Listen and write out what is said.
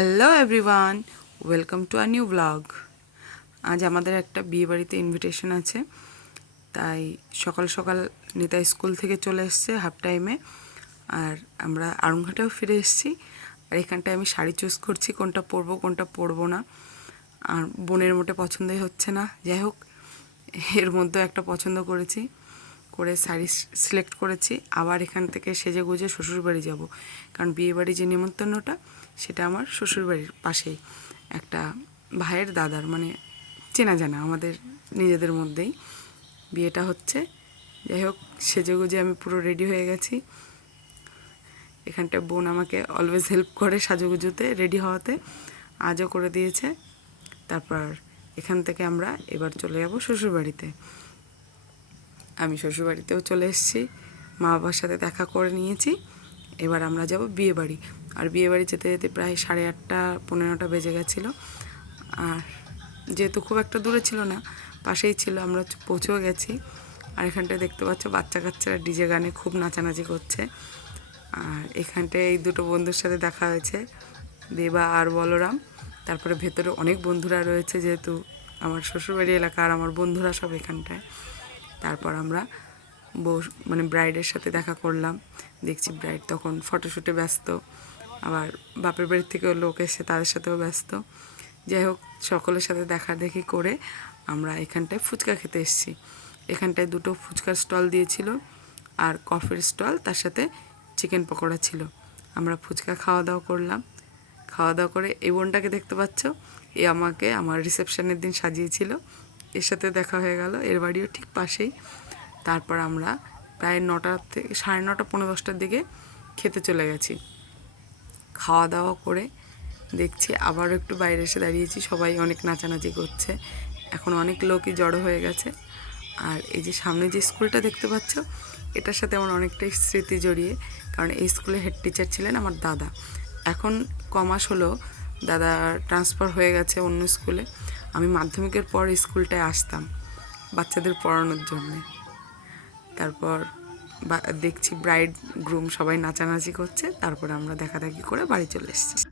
Hello everyone, welcome to a new blog. আজ আমাদের একটা বিয়ে বাড়িতে ইনভিটেশন আছে, তাই সকাল সকাল নিতা স্কুল থেকে চলে এসছে হাফ টাইমে। আর আমরা আড়ংঘাটেও ফিরে এসেছি। আর এখানটায় আমি শাড়ি চুজ করছি, কোনটা পরবো কোনটা পরবো না। আর বোনের মোটে পছন্দই হচ্ছে না। যাই হোক, এর মধ্যে একটা পছন্দ করেছি, করে শাড়ি সিলেক্ট করেছি। আবার এখান থেকে সেজে গুজে শ্বশুরবাড়ি যাব, কারণ বিয়েবাড়ি যে নিমন্ত্রণটা সেটা আমার শ্বশুরবাড়ির পাশেই একটা ভাইয়ের দাদার, মানে চেনা জানা, আমাদের নিজেদের মধ্যেই বিয়েটা হচ্ছে। যাই হোক, সেজে গুজে আমি পুরো রেডি হয়ে গেছি। এখানটায় বোন আমাকে অলওয়েজ হেল্প করে সাজুগুজুতে, রেডি হওয়াতে, আজও করে দিয়েছে। তারপর এখান থেকে আমরা এবার চলে যাব শ্বশুরবাড়িতে। আমি শ্বশুরবাড়িতেও চলে এসেছি, মা বাবার সাথে দেখা করে নিয়েছি। এবার আমরা যাব বিয়েবাড়ি। আর বিয়েবাড়ি যেতে যেতে প্রায় 8:30 পৌনে 9টা বেজে গেছিলো। আর যেহেতু খুব একটা দূরে ছিল না, পাশেই ছিল, আমরা পৌঁছেও গেছি। আর এখানটায় দেখতে পাচ্ছ বাচ্চা কাচ্চারা ডিজে গানে খুব নাচানাচি করছে। আর এখানটায় এই দুটো বন্ধুর সাথে দেখা হয়েছে, দেবা আর বলরাম। তারপরে ভেতরে অনেক বন্ধুরা রয়েছে, যেহেতু আমার শ্বশুরবাড়ি এলাকা আর আমার বন্ধুরা সব এখানটায়। তারপর আমরা মানে ব্রাইডের সাথে দেখা করলাম। দেখছি ব্রাইড তখন ফটোশ্যুটে ব্যস্ত, আবার বাপের বাড়ির থেকেও লোক এসে তাদের সাথেও ব্যস্ত। যাই হোক, সকলের সাথে দেখা দেখি করে আমরা এখানটায় ফুচকা খেতে এসেছি। এখানটায় দুটো ফুচকার স্টল দিয়েছিল আর কফির স্টল, তার সাথে চিকেন পকোড়া ছিল। আমরা ফুচকা খাওয়া দাওয়া করলাম। খাওয়া দাওয়া করে এই বোনটাকে দেখতে পাচ্ছ, এ আমাকে আমার রিসেপশনের দিন সাজিয়েছিল। এর সাথে দেখা হয়ে গেল, এর বাড়িও ঠিক পাশেই। তারপর আমরা প্রায় 9টা থেকে 9:30 পৌনে 10টার দিকে খেতে চলে গেছি। খাওয়া দাওয়া করে দেখছি আবারও একটু বাইরে এসে দাঁড়িয়েছি, সবাই অনেক নাচানাচি করছে, এখন অনেক লোকই জড়ো হয়ে গেছে। আর এই যে সামনে যে স্কুলটা দেখতে পাচ্ছ, এটার সাথে আমার অনেকটাই স্মৃতি জড়িয়ে, কারণ এই স্কুলে হেড টিচার ছিলেন আমার দাদা। এখন কমাস হলো দাদা ট্রান্সফার হয়ে গেছে অন্য স্কুলে। আমি মাধ্যমিকের পর স্কুলটায় আসতাম বাচ্চাদের পড়ানোর জন্যে। তারপর দেখছি ব্রাইড গ্রুম সবাই নাচানাচি করছে, তারপরে আমরা দেখাদেখি করে বাড়ি চলে এসেছি।